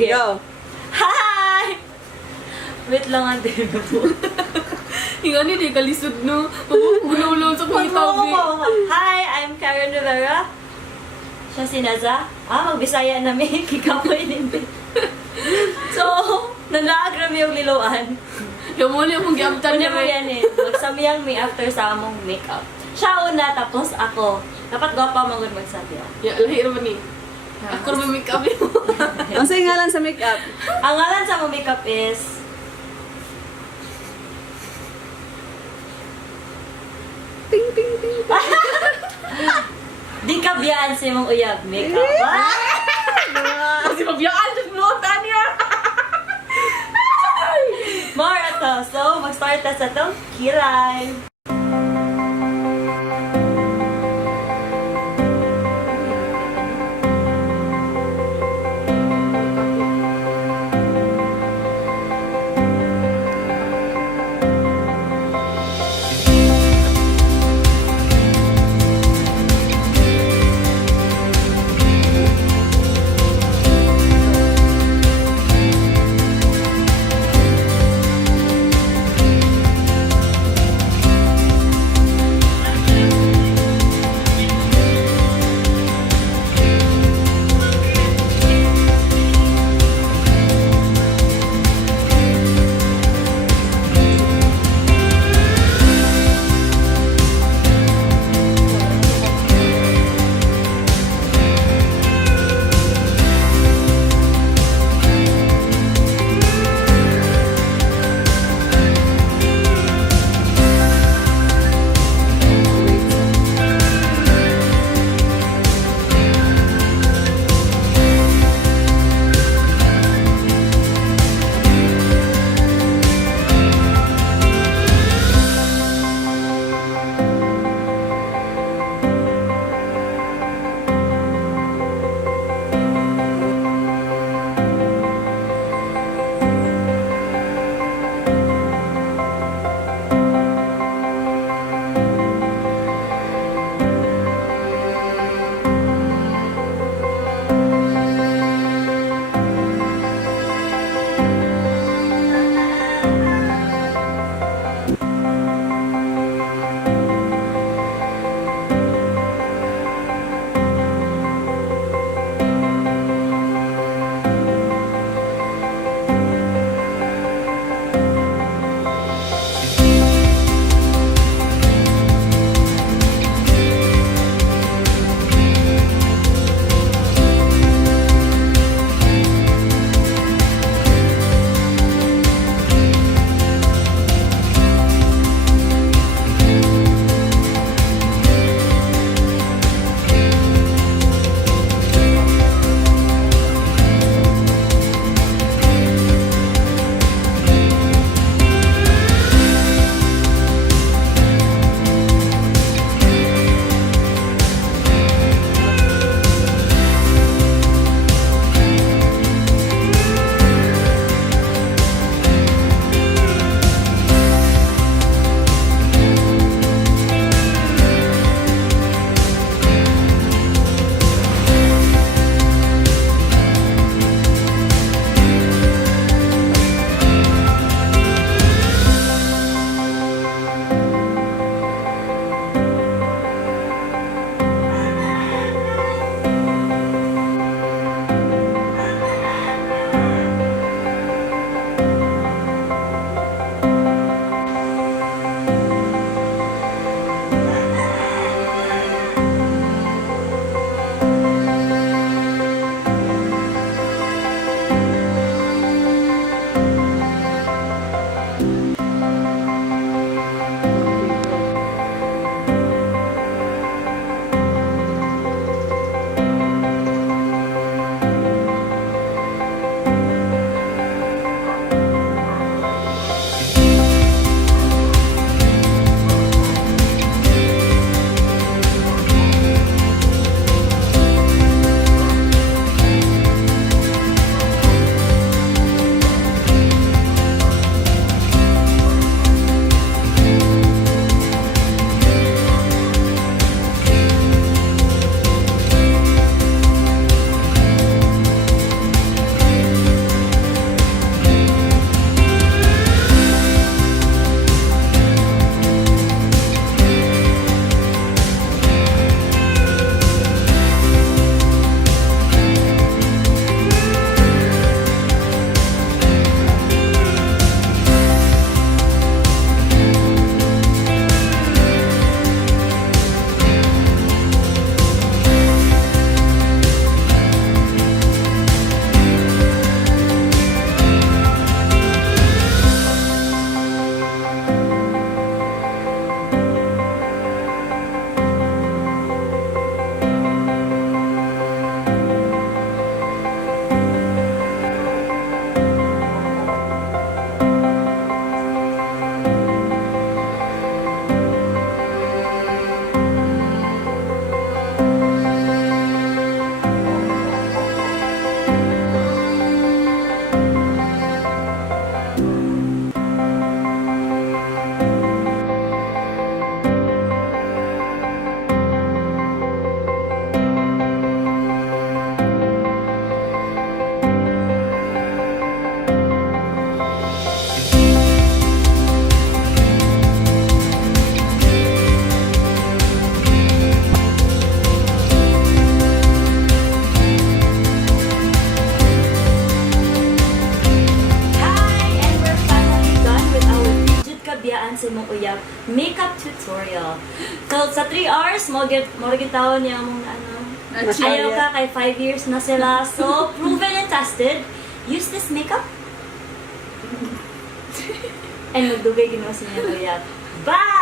Sige. Go. Hi! Wait lang ang po. Hinga ni di kalisod no. Bululong sa mga tabi. Hi, I'm Karen Rivera. Siya si Naza. Magbisaya na may kikapoy din. So, nalaag yung liloan. Yung muli mong giamtan Ano niya mo yan eh. Magsamiyang may after sa among makeup. Siya una, tapos ako. Dapat gwapa magod magsabi ako. Ya, lahi naman ni. Ako naman make up mo. Ang sa ngalan sa makeup. Ang ngalan sa among makeup is... Ting, ting, ting. Di ka biyaan sa imong uyab makeup. Kasi mabiyaan sa flota niya. More ato. So, mag-start na sa itong kilay. makeup tutorial. So, sa 3 hours, mo gitawon niya mong ano, ayaw ka kay 5 years na sila. So, proven and tested. Use this makeup. And magdugay ginawa sa niya. Bye!